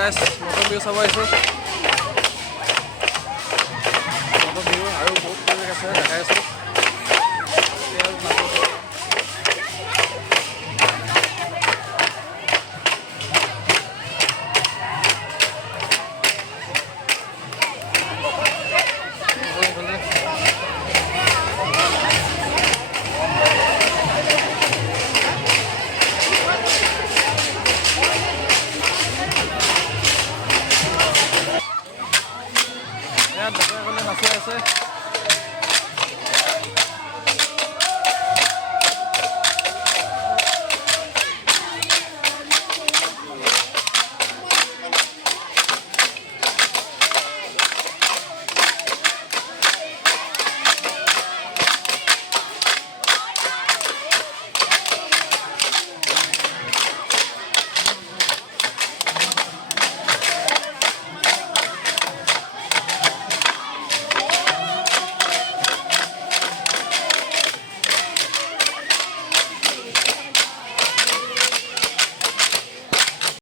ৰাইজ মটৰ বিহু চাব আহিছোঁ। মটৰ বিহু আৰু বহুত পৰিৱেশ আছে দেখাই আছোঁ।